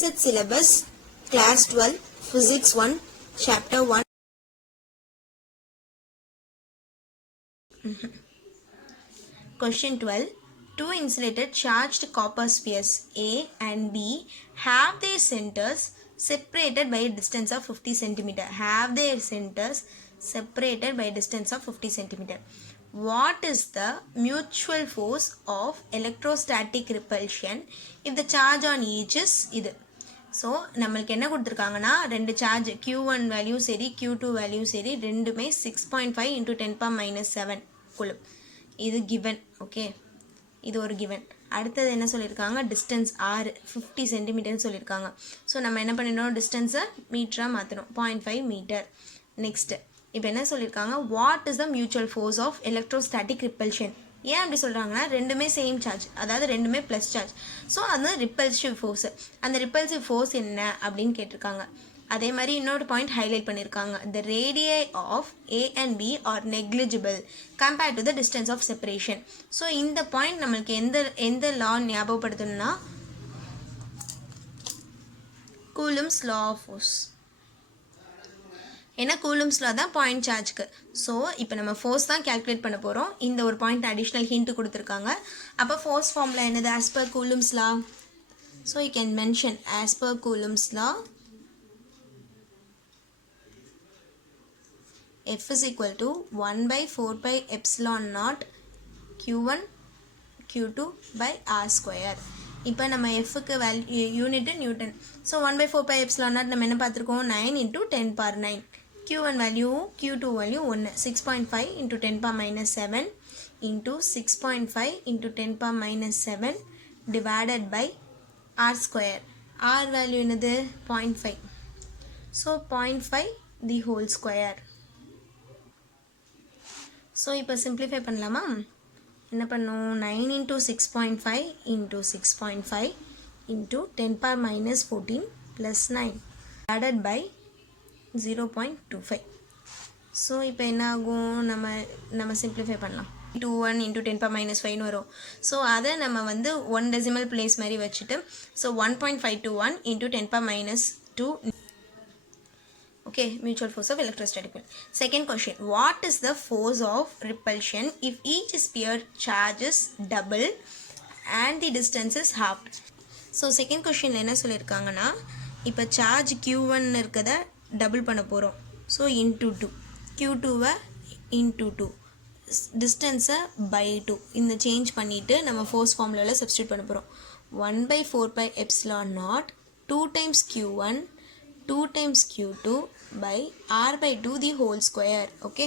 Set syllabus class 12 physics 1 chapter 1. Question 12. Two insulated charged copper spheres A and B have their centers separated by a distance of 50 cm. Have their centers separated by a distance of 50 cm. What is the mutual force of electrostatic repulsion if the charge on each is இது? So நம்மளுக்கு என்ன கொடுத்துருக்காங்கன்னா ரெண்டு charge Q1 value சரி Q2 value சரி ரெண்டுமே 6.5 into 10⁻⁷ coulomb. இது given. Okay, இது ஒரு கிவன். அடுத்தது என்ன சொல்லியிருக்காங்க, டிஸ்டன்ஸ் R 50 சென்டிமீட்டர்னு சொல்லியிருக்காங்க. ஸோ நம்ம என்ன பண்ணிடணும், டிஸ்டன்ஸை மீட்டராக மாற்றணும், 0.5 மீட்டர். நெக்ஸ்ட்டு இப்போ என்ன சொல்லியிருக்காங்க, what is the mutual force of electrostatic repulsion. ஏன் அப்படி சொல்கிறாங்கன்னா ரெண்டுமே சேம் சார்ஜ், அதாவது ரெண்டுமே ப்ளஸ் சார்ஜ். ஸோ அது ரிப்பல்சிவ் ஃபோர்ஸு. அந்த ரிப்பல்சிவ் ஃபோர்ஸ் என்ன அப்படின்னு கேட்டிருக்காங்க. அதே மாதிரி இன்னொரு பாயிண்ட் ஹைலைட் பண்ணியிருக்காங்க, the radii of A and B are negligible compared to the distance of separation. So இந்த பாயிண்ட் நம்மளுக்கு எந்த லா ஞாபகப்படுத்தணும்னா கூலும்ஸ் லா ஆஃப் ஃபோர்ஸ். ஏன்னா கூலும்ஸ் லா தான் பாயிண்ட் சார்ஜ்க்கு. ஸோ இப்போ நம்ம ஃபோர்ஸ் தான் கேல்குலேட் பண்ண போகிறோம். இந்த ஒரு பாயிண்ட் அடிஷ்னல் ஹிண்ட் கொடுத்துருக்காங்க. அப்போ ஃபோர்ஸ் ஃபார்முலா என்னது, as per Coulomb's law. So you can mention as per Coulomb's law F is equal to 1/4πε0 Q1 Q2 by R square. இப்போ நம்ம Fக்கு வேல்யூ யூனிட்டு நியூட்டன். ஸோ 1/4πε0 நம்ம என்ன பார்த்துருக்கோம், 9 into 10⁻⁹. Q1 value Q2 value 1, 6.5 into 10⁻⁷ into 6.5 into 10⁻⁷ divided by R square. R value என்னது 0.5. So 0.5 the whole square. So இப்போ simplify பண்ணலாமா, என்ன பண்ணும், 9 into 6.5 into 6.5 into 10⁻⁻14 plus 9 divided by 0.25. So இப்போ என்ன ஆகும், நம்ம சிம்ப்ளிஃபை பண்ணலாம், 21 into 10⁻⁵ வரும். ஸோ அதை நம்ம வந்து 1 decimal place மாதிரி வச்சுட்டு, so 1.521 into 10⁻². Okay, mutual force of electrostatic field. Second question, what is the force of repulsion if each sphere charge is double and the distance is halved? So second question என்ன சொல்லியிருக்காங்கன்னா, இப்போ charge Q1 இருக்கதை double பண்ண போகிறோம். So into 2, Q2வை into 2, டிஸ்டன்ஸை by 2, இந்த change பண்ணிவிட்டு நம்ம force ஃபார்முலாவில் substitute பண்ண போகிறோம். 1/4πε0 2 times Q1 2 times Q2 by R/2 the whole square. Okay,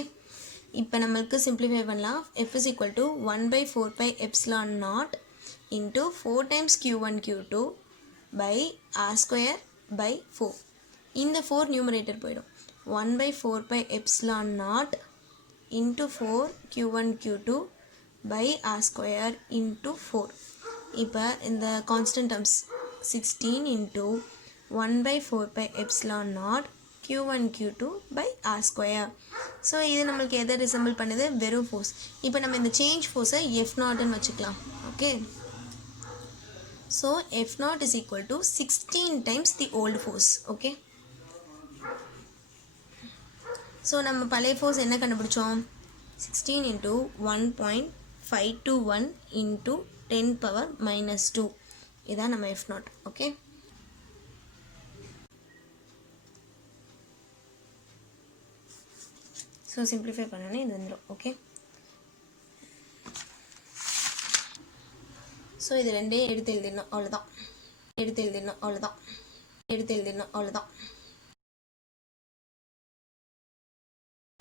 இப்போ நம்மளுக்கு சிம்ப்ளிஃபை பண்ணலாம். F is equal to 1/4πε0 into 4 times Q1 Q2 by R square by 4. இந்த 4 நியூமரேட்டர் போயிடும். 1/4πε0 into 4 Q1 Q2 by R square into 4. இப்போ இந்த constant terms 16 into 1/4πε0 Q1 Q2 by R square. So இது நம்மளுக்கு எதை ரிசம்பிள் பண்ணுது, வெறும் ஃபோர்ஸ். இப்போ நம்ம இந்த சேஞ்ச் ஃபோர்ஸை F0ன்னு வச்சுக்கலாம். Okay, so F0 is equal to 16 times the old force. Okay, so நம்ம பழைய ஃபோர்ஸ் என்ன கண்டுபிடிச்சோம், 16 into 1.521 into 10⁻⁻2. இதான் நம்ம F0. ஓகே, ஸோ சிம்ப்ளிஃபை பண்ணோன்னே இது வந்துடும். ஓகே, ஸோ இது ரெண்டே எடுத்து எழுதிடணும், அவ்வளோதான்.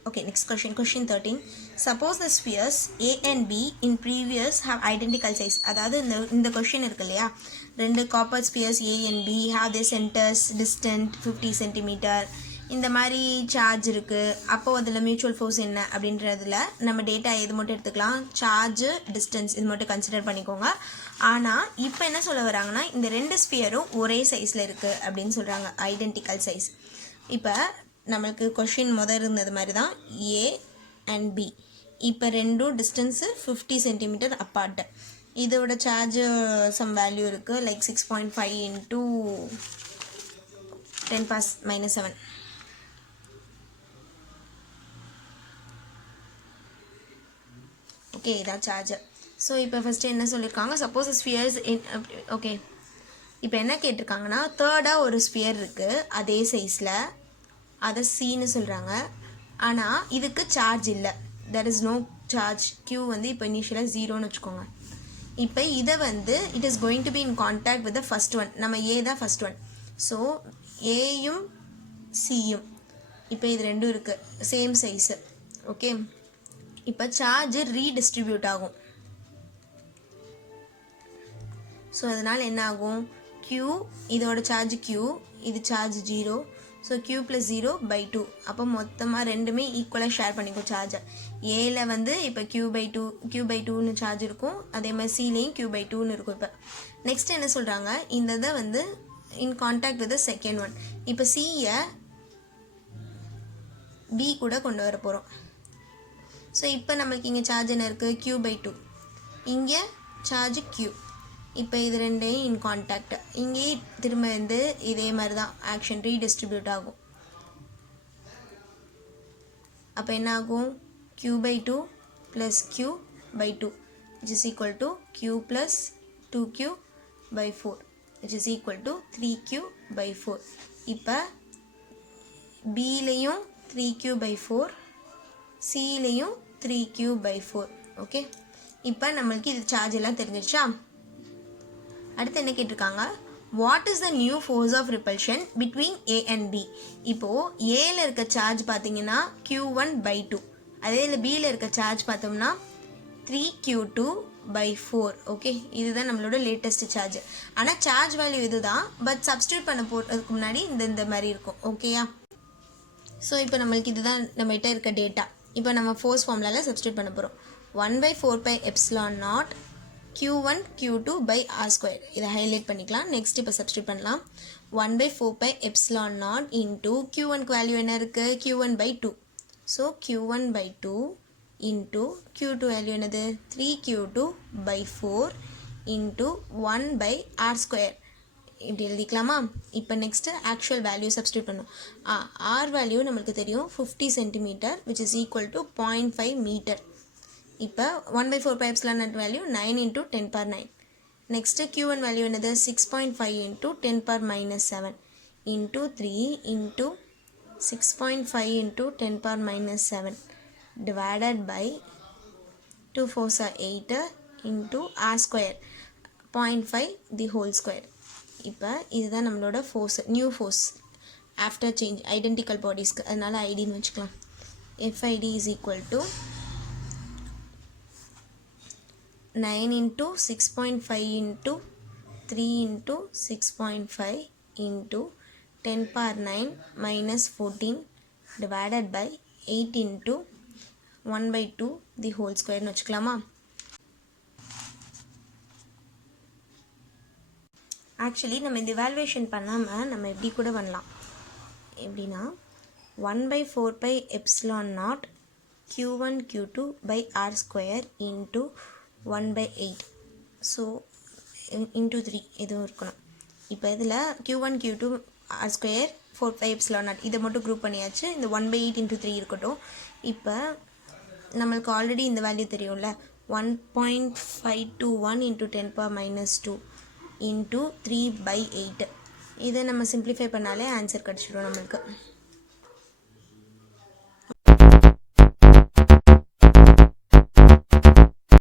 Okay, next question, question 13. Suppose the spheres A and B in previous have identical size. அதாவது இந்த question இருக்கு இல்லையா, ரெண்டு copper Spears A and B have their centers distant 50 cm. இந்த மாதிரி சார்ஜ் இருக்குது. அப்போது அதில் மியூச்சுவல் ஃபோர்ஸ் என்ன அப்படின்றதுல நம்ம டேட்டா எது மட்டும் எடுத்துக்கலாம், சார்ஜ் டிஸ்டன்ஸ் இது மட்டும் கன்சிடர் பண்ணிக்கோங்க. ஆனால் இப்போ என்ன சொல்ல வராங்கன்னா, இந்த ரெண்டு ஸ்பியரும் ஒரே சைஸில் இருக்குது அப்படின்னு சொல்கிறாங்க, ஐடென்டிக்கல் சைஸ். இப்போ நம்மளுக்கு கொஷின் இருந்தது மாதிரி தான் A and B. இப்போ ரெண்டும் டிஸ்டன்ஸு 50 cm அப்பார்ட்டு. இதோட சார்ஜ் சம் வேல்யூ இருக்குது லைக் 6.5 into 10⁻⁻7. ஓகே இதான் சார்ஜர். ஸோ இப்போ ஃபஸ்ட்டு என்ன சொல்லியிருக்காங்க, சப்போஸ் ஸ்பியர்ஸ் ஓகே இப்போ என்ன கேட்டிருக்காங்கன்னா தேர்டாக ஒரு ஸ்பியர் இருக்குது அதே சைஸில், அதை சின்னு சொல்கிறாங்க. ஆனால் இதுக்கு சார்ஜ் இல்லை, there is no charge. Q வந்து இப்போ இனிஷியலாக 0ன்னு வச்சுக்கோங்க. இப்போ இதை வந்து it is going to be in contact with the first one. நம்ம ஏ தான் ஃபஸ்ட் ஒன். ஸோ ஏயும் சியும் இப்போ இது ரெண்டும் இருக்குது சேம் சைஸு. ஓகே இப்போ சார்ஜ் ரீடிஸ்ட்ரிபியூட் ஆகும். ஸோ அதனால் என்ன ஆகும், Q இதோட சார்ஜ் Q, இது சார்ஜ் 0. So Q + 0/2. அப்போ மொத்தமாக ரெண்டுமே ஈக்குவலாக ஷேர் பண்ணிக்கும் சார்ஜை. ஏல வந்து இப்போ Q/2ன்னு சார்ஜ் இருக்கும், அதே மாதிரி சிலேயும் Q/2ன்னு இருக்கும். இப்போ நெக்ஸ்ட் என்ன சொல்கிறாங்க, இந்த இதை வந்து இன் கான்டாக்ட் வித் செகண்ட் ஒன். இப்போ சியை பி கூட கொண்டு வர போகிறோம். ஸோ இப்போ நம்மளுக்கு இங்கே சார்ஜ் என்ன இருக்குது, Q/2, இங்கே சார்ஜ் Q. இப்போ இது ரெண்டையும் இன் கான்டாக்ட், இங்கேயே திரும்ப வந்து இதே மாதிரி தான் ஆக்ஷன் ரீடிஸ்ட்ரிபியூட் ஆகும். அப்போ என்ன ஆகும், Q/2 + Q/2 which is equal to Q + 2Q/4 which is equal to 3Q/4. இப்போ Bலேயும் 3Q/4, Cலேயும் 3Q/4. ஓகே இப்போ நம்மளுக்கு இது சார்ஜ் எல்லாம் தெரிஞ்சிருச்சா. அடுத்து என்ன கேட்டிருக்காங்க, what is the new force of repulsion between A and B. இப்போது ஏல இருக்க சார்ஜ் பார்த்தீங்கன்னா Q1/2, அதே இதில் பியில் இருக்க சார்ஜ் பார்த்தோம்னா 3Q2/4. ஓகே இதுதான் நம்மளோட லேட்டஸ்ட் சார்ஜ். ஆனால் சார்ஜ் வேல்யூ இது தான், பட் சப்ஸ்டியூட் பண்ண போகிறதுக்கு முன்னாடி இந்த மாதிரி இருக்கும். ஓகேயா. ஸோ இப்போ நம்மளுக்கு இதுதான் நம்மகிட்ட இருக்க டேட்டா. இப்போ நம்ம ஃபோர்ஸ் ஃபார்முலாவில் சப்ஸ்டியூட் பண்ண போகிறோம். 1/4πε0 Q1 Q2/r². இதை ஹைலைட் பண்ணிக்கலாம். நெக்ஸ்ட் இப்போ சப்ஸ்டியூட் பண்ணலாம். 1/4πε0 இன்ட்டு Q1க்கு வேல்யூ என்ன இருக்குது, Q1/2. So Q1/2 into Q2 value என்னது, 3Q2/4 இன்ட்டு 1/r². இப்படி எழுதிக்கலாமா. இப்போ நெக்ஸ்ட்டு ஆக்சுவல் வேல்யூ சப்ஸ்டியூட் பண்ணும். ஆர் வேல்யூ நம்மளுக்கு தெரியும் 50 cm which is equal to 0.5 meter. இப்போ 1/4πε0 வேல்யூ 9 × 10⁻9. நெக்ஸ்ட்டு Q1 வேல்யூ என்னது, 6.5 × 10⁻7 into 3 into 6.5 × 10⁻7 divided by 2 4s are 8 into r², 0.5 the whole square. இப்போ இதுதான் நம்மளோட force, new force after change identical பாடிஸ்க்கு, அதனால் ஐடின்னு வச்சுக்கலாம். FID is equal to 9 × 6.5 × 3 × 6.5 into 10⁻9 - 14 divided by 8 into 1/2 the whole square வச்சுக்கலாமா. Actually நம்ம இந்த இவால்வேஷன் பண்ணாமல் நம்ம எப்படி கூட பண்ணலாம். எப்படின்னா 1/4πε0 Q1 Q2/r² into 1/8. So into 3 எதுவும் இருக்கணும். இப்போ இதில் Q1 Q2r² 4πε0 இதை மட்டும் குரூப் பண்ணியாச்சு. இந்த 1/8 into 3 இருக்கட்டும். இப்போ நம்மளுக்கு ஆல்ரெடி இந்த வேல்யூ தெரியும்ல, 1.521 × 10⁻2 into 3/8. இதை நம்ம சிம்பிளிஃபை பண்ணாலே ஆன்சர் கிடச்சிடும் நம்மளுக்கு.